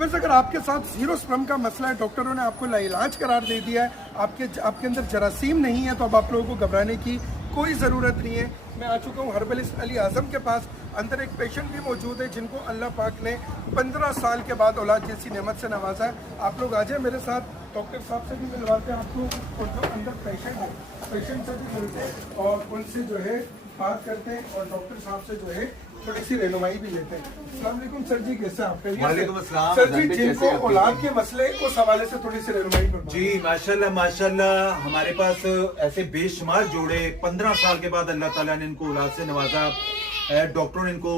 बस अगर आपके साथ जीरो स्पर्म का मसला है, डॉक्टरों ने आपको लाइलाज करार दे दिया है, आपके अंदर जरासीम नहीं है, तो अब आप लोगों को घबराने की कोई ज़रूरत नहीं है। मैं आ चुका हूँ हर्बलिस्ट अली आज़म के पास। अंदर एक पेशेंट भी मौजूद है जिनको अल्लाह पाक ने 15 साल के बाद औलाद जैसी नेमत से नवाजा है। आप लोग आ जाए मेरे साथ, डॉक्टर साहब से भी मिलवाते हैं आपको, और जो अंदर पेशेंट है पेशेंट से भी मिलते हैं और उनसे जो है बात करते हैं, और डॉक्टर साहब से जो है थोड़ी सी रहनुमाई भी लेते हैं। अस्सलाम वालेकुम सर जी, कैसे आपका? वालेकुम अस्सलाम सर जी, जिनको औलाद के मसले उस हवाले से थोड़ी सी रहनुमाई करवाएं। जी माशाल्लाह माशाल्लाह, हमारे पास ऐसे बेशुमार जोड़े 15 साल के बाद अल्लाह ताला ने इनको औलाद से नवाजा। डॉक्टरों ने इनको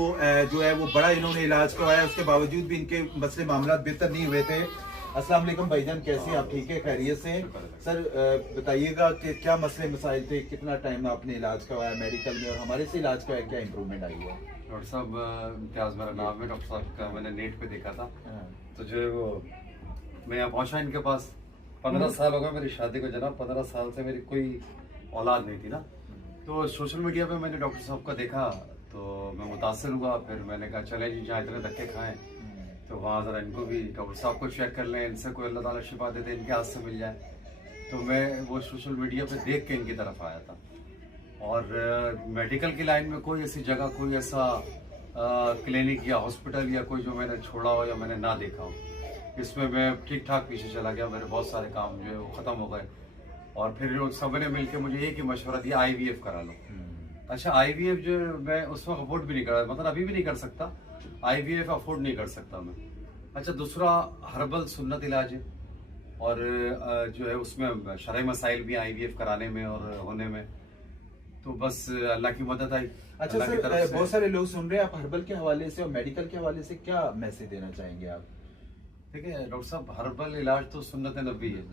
जो है वो बड़ा इन्होंने इलाज करवाया, उसके बावजूद भी इनके मसले मामला बेहतर नहीं हुए थे। अस्सलाम वालेकुम भाईजान, कैसे हैं आप? ठीक है, खैरियत से? सर बताइएगा कि क्या मसले मसाइल थे, कितना टाइम आपने इलाज करवाया मेडिकल में, और हमारे से इलाज करवाया, क्या इंप्रूवमेंट आई है? डॉक्टर साहब इम्तियाज़ मेरा नाम है। डॉक्टर साहब का मैंने नेट पे देखा था, तो जो है वो मैं यहाँ पहुँचा इनके पास। 15 साल हो गए मेरी शादी को जनाब। 15 साल से मेरी कोई औलाद नहीं थी ना, तो सोशल मीडिया पे मैंने डॉक्टर साहब का देखा तो मैं मुतासर हुआ। फिर मैंने कहा चले जी, जहाँ इतने धक्के खाएं तो वहाँ ज़रा इनको भी डॉक्टर साहब को चेक कर लें, इनसे कोई अल्लाह ताला शिफा दे दे, इनके हाथ से मिल जाए। तो मैं वो सोशल मीडिया पे देख के इनकी तरफ आया था। और मेडिकल की लाइन में कोई ऐसी जगह, कोई ऐसा क्लिनिक या हॉस्पिटल या कोई जो मैंने छोड़ा हो या मैंने ना देखा हो, इसमें मैं ठीक ठाक पीछे चला गया। मेरे बहुत सारे काम जो है वो ख़त्म हो गए, और फिर सबने मिलकर मुझे एक ही मशवरा दिया, IVF करा लो। अच्छा, IVF जो मैं उस वक्त अफोर्ड भी नहीं कर, मतलब अभी भी नहीं कर सकता, IVF अफोर्ड नहीं कर सकता मैं। अच्छा, दूसरा हर्बल सुन्नत इलाज है, और जो है उसमें शरई मसाइल भी IVF कराने में और होने में, तो बस अल्लाह की मदद आई। अच्छा सर, बहुत सारे लोग सुन रहे हैं, आप हर्बल के हवाले से और मेडिकल के हवाले से क्या मैसेज देना चाहेंगे आप? ठीक है डॉक्टर साहब, हर्बल इलाज तो सुन्नत नबी है।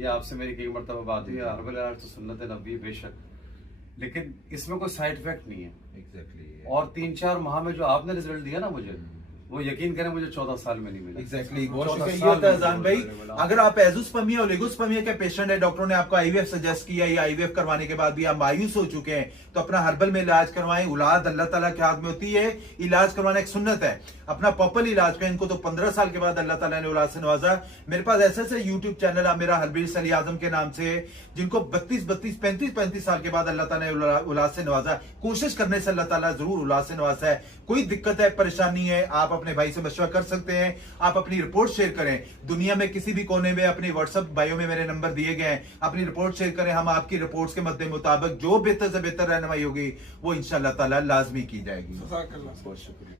ये आपसे मेरी कई मरतबा बात हुई है, हर्बल इलाज तो सुन्नत नबी बेशक, लेकिन इसमें कोई साइड इफेक्ट नहीं है। एग्जैक्टली। और 3-4 माह में जो आपने रिजल्ट दिया ना मुझे, वो यकीन करें मुझे 14 साल में नहीं मिला। एग्जैक्टली, अजान भाई, अगर आप एजुस्पर्मिया और ओलिगोस्पर्मिया के पेशेंट है, डॉक्टरों ने आपको IVF सजेस्ट किया, या IVF करवाने के बाद भी आप मायूस हो चुके हैं, तो अपना हर्बल में इलाज करवाएं। औलाद अल्लाह ताला के हाथ में होती है, इलाज करवाना एक सुन्नत है, अपना प्रॉपर इलाज करें। इनको तो 15 साल के बाद अल्लाह ताला ने औलाद से नवाजा। मेरे पास ऐसे यूट्यूब चैनल है मेरा, हर्बलिस्ट अली आजम के नाम से, जिनको 32, 35 साल के बाद अल्लाह ताला ने औलाद से नवाजा। कोशिश करने से अल्लाह ताला जरूर औलाद से नवाजा है। कोई दिक्कत है, परेशानी है, आप अपने भाई से मशवरा कर सकते हैं। आप अपनी रिपोर्ट शेयर करें, दुनिया में किसी भी कोने में, अपनी व्हाट्सएप बायो में मेरे नंबर दिए गए हैं, अपनी रिपोर्ट शेयर करें। हम आपकी रिपोर्ट्स के मद्दे मुताबिक जो बेहतर से बेहतर रहनुमाई होगी वो इंशाअल्लाह ताला लाजमी की जाएगी। जज़ाकल्लाह। बहुत शुक्रिया।